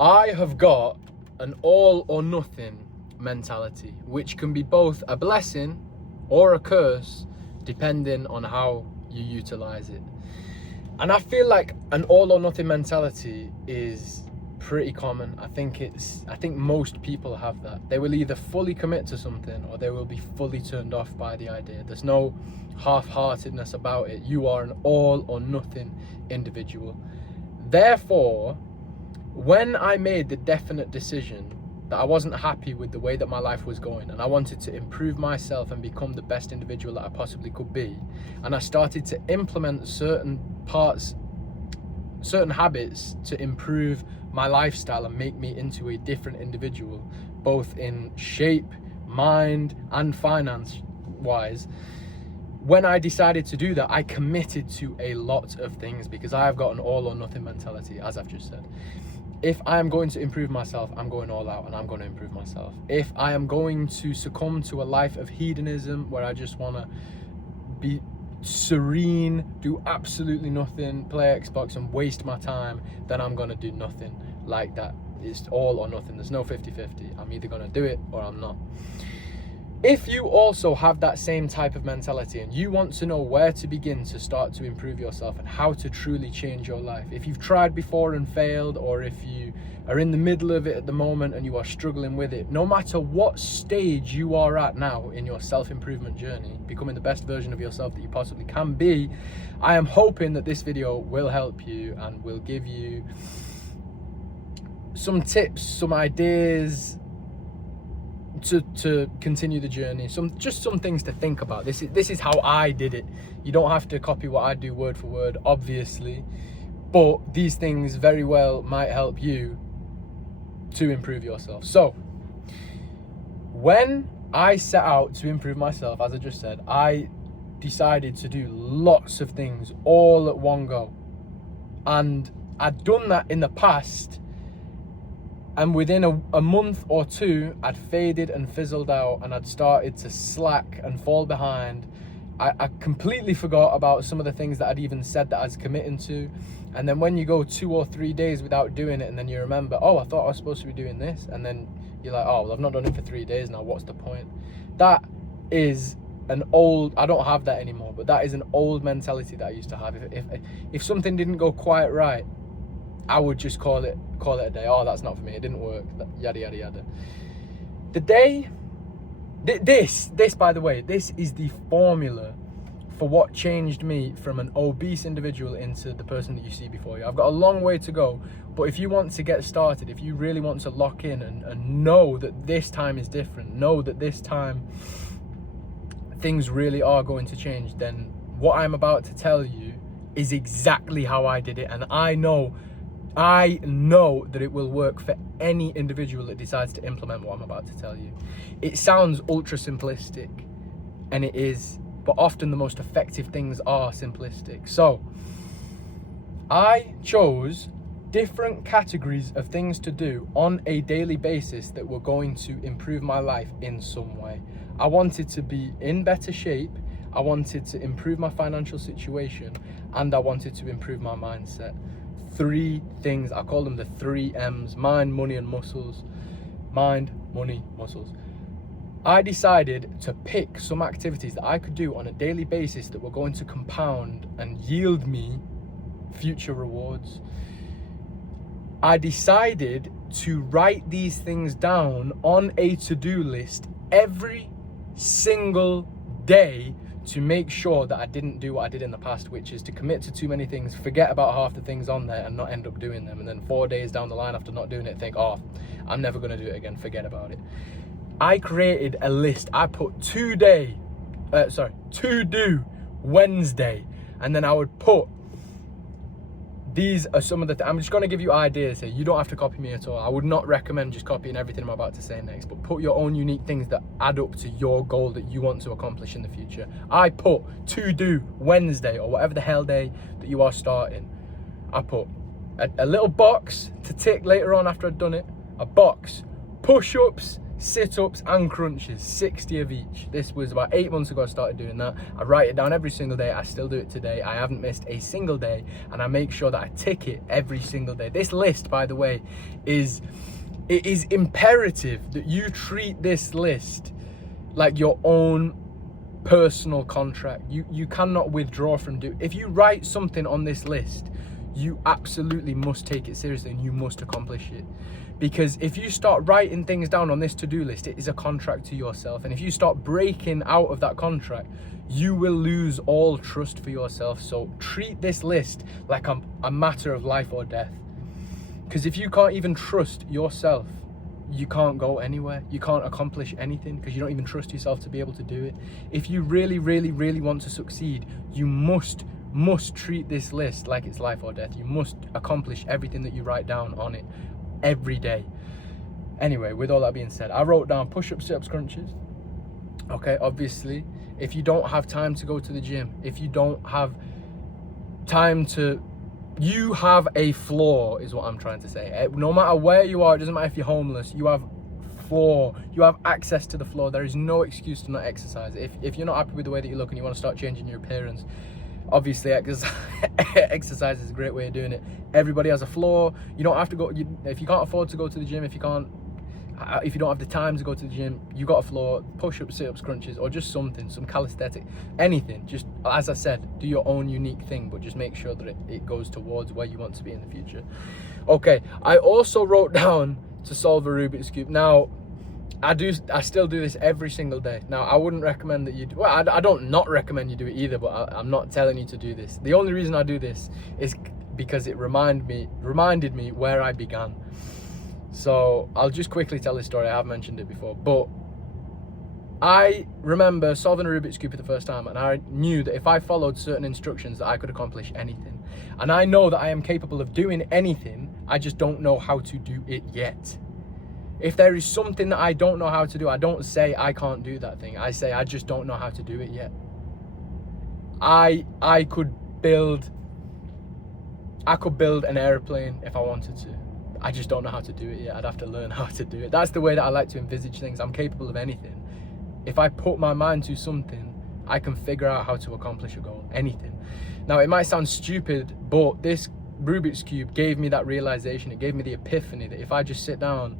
I have got an all or nothing mentality, which can be both a blessing or a curse, depending on how you utilize it. And I feel like an all or nothing mentality is pretty common. I think most people have that. They will either fully commit to something or they will be fully turned off by the idea. There's no half-heartedness about it. You are an all or nothing individual. Therefore, when I made the definite decision that I wasn't happy with the way that my life was going and I wanted to improve myself and become the best individual that I possibly could be, and I started to implement certain habits to improve my lifestyle and make me into a different individual, both in shape, mind, and finance wise. When I decided to do that, I committed to a lot of things because I have got an all or nothing mentality, as I've just said. If I am going to improve myself, I'm going all out and I'm going to improve myself. If I am going to succumb to a life of hedonism where I just want to be serene, do absolutely nothing, play Xbox and waste my time, then I'm going to do nothing like that. It's all or nothing. There's no 50-50. I'm either going to do it or I'm not. If you also have that same type of mentality and you want to know where to begin to start to improve yourself and how to truly change your life, if you've tried before and failed, or if you are in the middle of it at the moment and you are struggling with it, no matter what stage you are at now in your self-improvement journey, becoming the best version of yourself that you possibly can be, I am hoping that this video will help you and will give you some tips, some ideas, to continue the journey, some things to think about. This is how I did it. You don't have to copy what I do word for word, obviously, but these things very well might help you to improve yourself. So when I set out to improve myself, as I just said, I decided to do lots of things all at one go, and I'd done that in the past. And within a month or two, I'd faded and fizzled out and I'd started to slack and fall behind. I completely forgot about some of the things that I'd even said that I was committing to. And then when you go 2 or 3 days without doing it and then you remember, oh, I thought I was supposed to be doing this. And then you're like, oh, well, I've not done it for 3 days now. What's the point? That is I don't have that anymore, but that is an old mentality that I used to have. If something didn't go quite right, I would just call it a day. Oh, that's not for me. It didn't work. Yada, yada, yada. This, by the way, this is the formula for what changed me from an obese individual into the person that you see before you. I've got a long way to go, but if you want to get started, if you really want to lock in and know that this time is different, know that this time things really are going to change, then what I'm about to tell you is exactly how I did it. And I know that it will work for any individual that decides to implement what I'm about to tell you. It sounds ultra simplistic, and it is, but often the most effective things are simplistic. So I chose different categories of things to do on a daily basis that were going to improve my life in some way. I wanted to be in better shape, I wanted to improve my financial situation, and I wanted to improve my mindset. 3 things, I call them the 3 M's: mind, money, and muscles. Mind, money, muscles. I decided to pick some activities that I could do on a daily basis that were going to compound and yield me future rewards. I decided to write these things down on a to-do list every single day to make sure that I didn't do what I did in the past, which is to commit to too many things, forget about half the things on there and not end up doing them, and then 4 days down the line after not doing it think, oh, I'm never going to do it again, forget about it. I created a list. I put to do Wednesday, and then I would put, these are some of the I'm just going to give you ideas here. You don't have to copy me at all. I would not recommend just copying everything I'm about to say next, but put your own unique things that add up to your goal that you want to accomplish in the future. I put to do Wednesday, or whatever the hell day that you are starting. I put a little box to tick later on after I'd done it. A box: push-ups, sit-ups and crunches, 60 of each. This was about 8 months ago I started doing that. I write it down every single day. I still do it today. I haven't missed a single day, and I make sure that I tick it every single day. This list, by the way, it is imperative that you treat this list like your own personal contract. You cannot withdraw from if you write something on this list, you absolutely must take it seriously and you must accomplish it. Because if you start writing things down on this to-do list, it is a contract to yourself. And if you start breaking out of that contract, you will lose all trust for yourself. So treat this list like a matter of life or death. Because if you can't even trust yourself, you can't go anywhere. You can't accomplish anything because you don't even trust yourself to be able to do it. If you really, really, really want to succeed, you must treat this list like it's life or death. You must accomplish everything that you write down on it every day. Anyway, with all that being said, I wrote down push-ups, sit-ups, crunches. Okay, obviously, if you don't have time to go to the gym, if you don't have time to, you have a flaw, is what I'm trying to say. No matter where you are, it doesn't matter if you're homeless, you have floor, you have access to the floor. There is no excuse to not exercise. If you're not happy with the way that you look and you want to start changing your appearance, obviously exercise is a great way of doing it. Everybody has a flaw. You don't have to go, if you can't afford to go to the gym, if you don't have the time to go to the gym, you got a flaw. Push-ups, sit-ups, crunches, or just something, some calisthenic, anything. Just, as I said, do your own unique thing, but just make sure that it goes towards where you want to be in the future. Okay, I also wrote down to solve a Rubik's Cube. Now, I still do this every single day. Now, I wouldn't recommend that you do, well, I don't not recommend you do it either, but I'm not telling you to do this. The only reason I do this is because it reminded me where I began. So I'll just quickly tell this story. I have mentioned it before, but I remember solving a Rubik's Cube for the first time, and I knew that if I followed certain instructions that I could accomplish anything. And I know that I am capable of doing anything, I just don't know how to do it yet. If there is something that I don't know how to do, I don't say I can't do that thing. I say I just don't know how to do it yet. I could build an airplane if I wanted to. I just don't know how to do it yet. I'd have to learn how to do it. That's the way that I like to envisage things. I'm capable of anything. If I put my mind to something, I can figure out how to accomplish a goal, anything. Now, it might sound stupid, but this Rubik's Cube gave me that realization. It gave me the epiphany that if I just sit down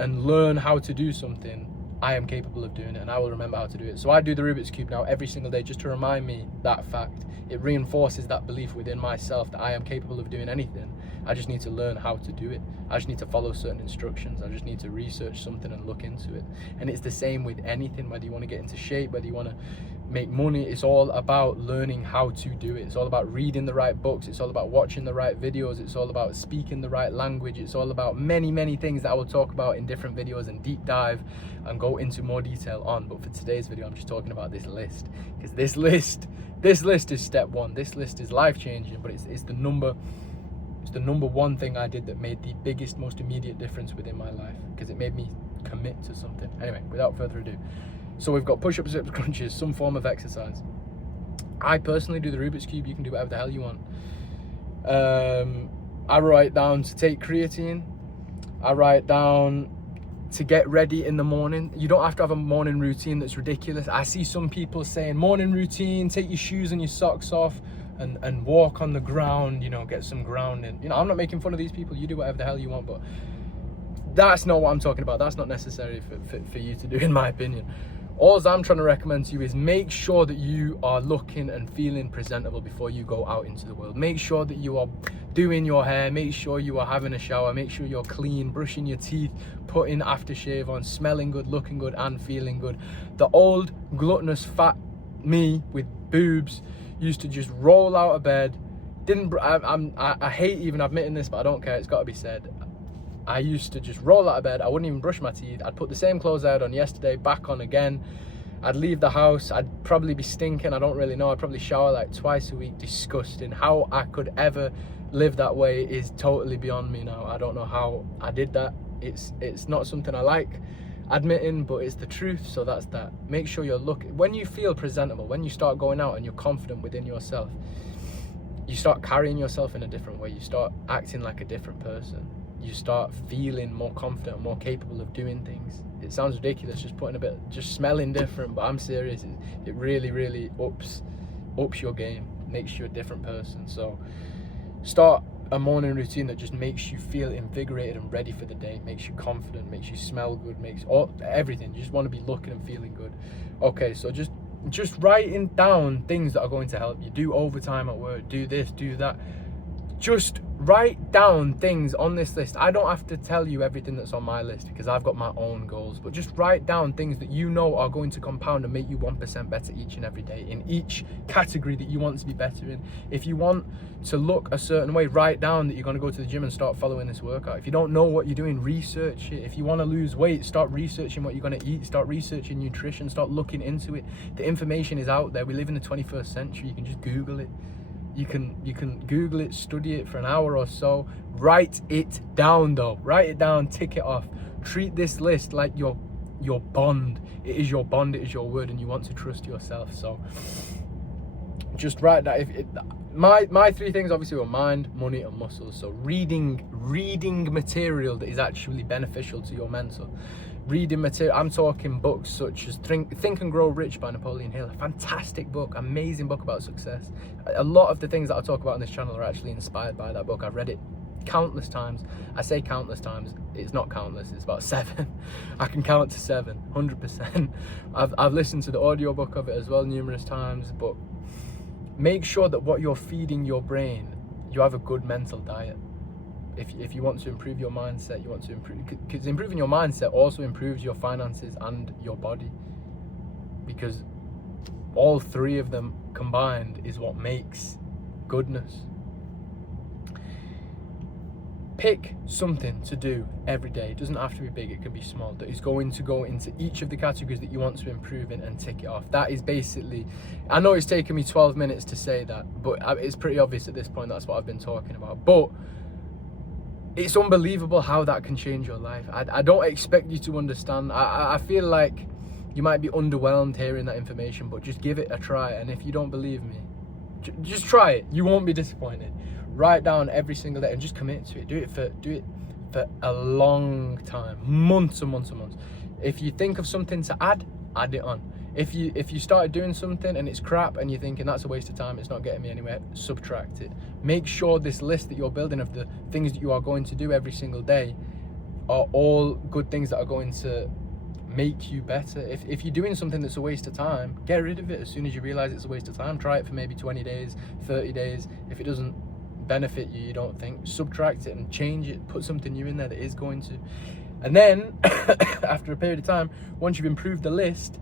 and learn how to do something, I am capable of doing it, and I will remember how to do it. So I do the Rubik's Cube now every single day just to remind me that fact. It reinforces that belief within myself that I am capable of doing anything. I just need to learn how to do it. I just need to follow certain instructions. I just need to research something and look into it. And it's the same with anything, whether you want to get into shape, whether you want to make money. It's all about learning how to do it. It's all about reading the right books. It's all about watching the right videos. It's all about speaking the right language. It's all about many, many things that I will talk about in different videos and deep dive and go into more detail on. But for today's video, I'm just talking about this list, because this list is step one. This list is life-changing, but it's the number one thing I did that made the biggest, most immediate difference within my life, because it made me commit to something. Anyway, without further ado, so we've got push-ups, sit-ups, crunches, some form of exercise. I personally do the Rubik's Cube. You can do whatever the hell you want. I write down to take creatine. I write down to get ready in the morning. You don't have to have a morning routine that's ridiculous. I see some people saying morning routine, take your shoes and your socks off and walk on the ground, get some grounding. I'm not making fun of these people. You do whatever the hell you want, but that's not what I'm talking about. That's not necessary for you to do, in my opinion. All I'm trying to recommend to you is make sure that you are looking and feeling presentable before you go out into the world. Make sure that you are doing your hair. Make sure you are having a shower. Make sure you're clean, brushing your teeth, putting aftershave on, smelling good, looking good, and feeling good. The old gluttonous fat me with boobs used to just roll out of bed. I hate even admitting this, but I don't care. It's got to be said. I used to just roll out of bed. I wouldn't even brush my teeth. I'd put the same clothes I had on yesterday back on again. I'd leave the house. I'd probably be stinking. I don't really know. I'd probably shower like twice a week. Disgusting. How I could ever live that way is totally beyond me now. I don't know how I did that. It's not something I like admitting, but it's the truth. So that's that. Make sure you're looking. When you feel presentable, when you start going out and you're confident within yourself, you start carrying yourself in a different way. You start acting like a different person. You start feeling more confident, more capable of doing things. It sounds ridiculous, just smelling different, but I'm serious. It really, really ups your game, makes you a different person. So start a morning routine that just makes you feel invigorated and ready for the day, makes you confident, makes you smell good, makes everything. You just want to be looking and feeling good. Okay, so just writing down things that are going to help you. Do overtime at work, do this, do that. Just write down things on this list. I don't have to tell you everything that's on my list because I've got my own goals, but just write down things that you know are going to compound and make you 1% better each and every day in each category that you want to be better in. If you want to look a certain way, write down that you're going to go to the gym and start following this workout. If you don't know what you're doing, research it. If you want to lose weight, start researching what you're going to eat, start researching nutrition, start looking into it. The information is out there. We live in the 21st century. You can just Google it. You can Google it, study it for an hour or so. Write it down though. Write it down, tick it off. Treat this list like your bond. It is your bond, it is your word, and you want to trust yourself. So just write that. My three things obviously were mind, money, and muscles. So reading material that is actually beneficial to your mental. Reading material, I'm talking books such as Think and Grow Rich by Napoleon Hill. A fantastic book, amazing book about success. A lot of the things that I talk about on this channel are actually inspired by that book. I've read it countless times. I say countless times, it's not countless, it's about 7. I can count to 7, 100%. I've listened to the audiobook of it as well numerous times, but make sure that what you're feeding your brain, you have a good mental diet. If you want to improve your mindset, you want to improve, because improving your mindset also improves your finances and your body, because all three of them combined is what makes goodness. Pick something to do every day. It doesn't have to be big, it can be small, that is going to go into each of the categories that you want to improve in and tick it off. That is basically, I know it's taken me 12 minutes to say that, but it's pretty obvious at this point that's what I've been talking about. But it's unbelievable how that can change your life. I don't expect you to understand. I feel like you might be underwhelmed hearing that information, but just give it a try. And if you don't believe me, just try it. You won't be disappointed. Write down every single day and just commit to it. Do it for a long time, months and months and months. If you think of something to add it on. If you started doing something and it's crap and you're thinking that's a waste of time, it's not getting me anywhere, subtract it. Make sure this list that you're building of the things that you are going to do every single day are all good things that are going to make you better. If you're doing something that's a waste of time, get rid of it as soon as you realize it's a waste of time. Try it for maybe 20 days, 30 days. If it doesn't benefit you, you don't think, subtract it and change it. Put something new in there that is going to. And then after a period of time, once you've improved the list,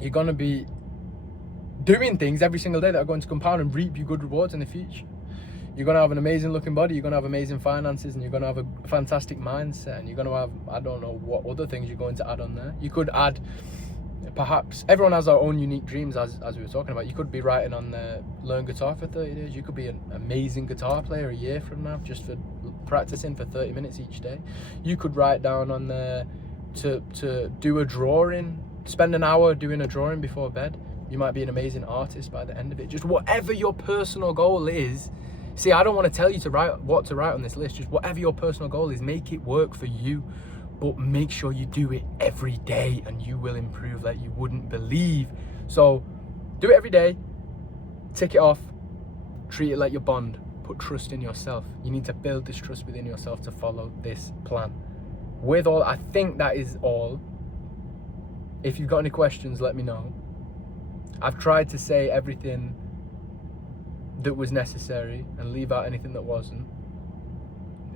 you're going to be doing things every single day that are going to compound and reap you good rewards in the future. You're going to have an amazing looking body, you're going to have amazing finances, and you're going to have a fantastic mindset, and you're going to have, I don't know what other things you're going to add on there. You could add, perhaps, everyone has our own unique dreams, as we were talking about. You could be writing on there, learn guitar for 30 days. You could be an amazing guitar player a year from now, just for practicing for 30 minutes each day. You could write down on there to do a drawing. Spend an hour doing a drawing before bed. You might be an amazing artist by the end of it. Just whatever your personal goal is. See, I don't want to tell you to write what to write on this list. Just whatever your personal goal is, make it work for you. But make sure you do it every day and you will improve like you wouldn't believe. So do it every day. Tick it off. Treat it like your bond. Put trust in yourself. You need to build this trust within yourself to follow this plan. I think that is all. If you've got any questions, let me know. I've tried to say everything that was necessary and leave out anything that wasn't.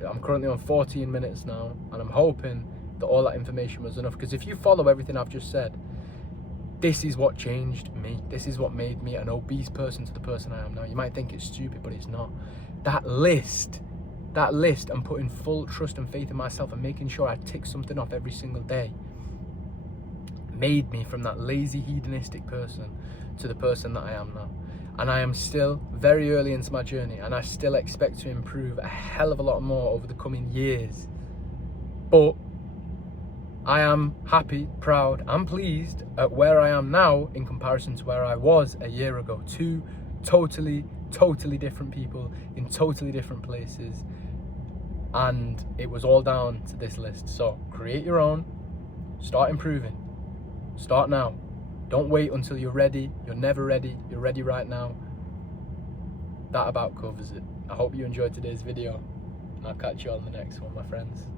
I'm currently on 14 minutes now, and I'm hoping that all that information was enough, because if you follow everything I've just said, this is what changed me. This is what made me an obese person to the person I am now. You might think it's stupid, but it's not. That list, and putting full trust and faith in myself and making sure I tick something off every single day, made me from that lazy, hedonistic person to the person that I am now. And I am still very early into my journey, and I still expect to improve a hell of a lot more over the coming years. But I am happy, proud, and pleased at where I am now in comparison to where I was a year ago. Two totally different people in totally different places. And it was all down to this list. So create your own. Start improving. Start now. Don't wait until you're ready. You're never ready. You're ready right now. That about covers it. I hope you enjoyed today's video, and I'll catch you on the next one, my friends.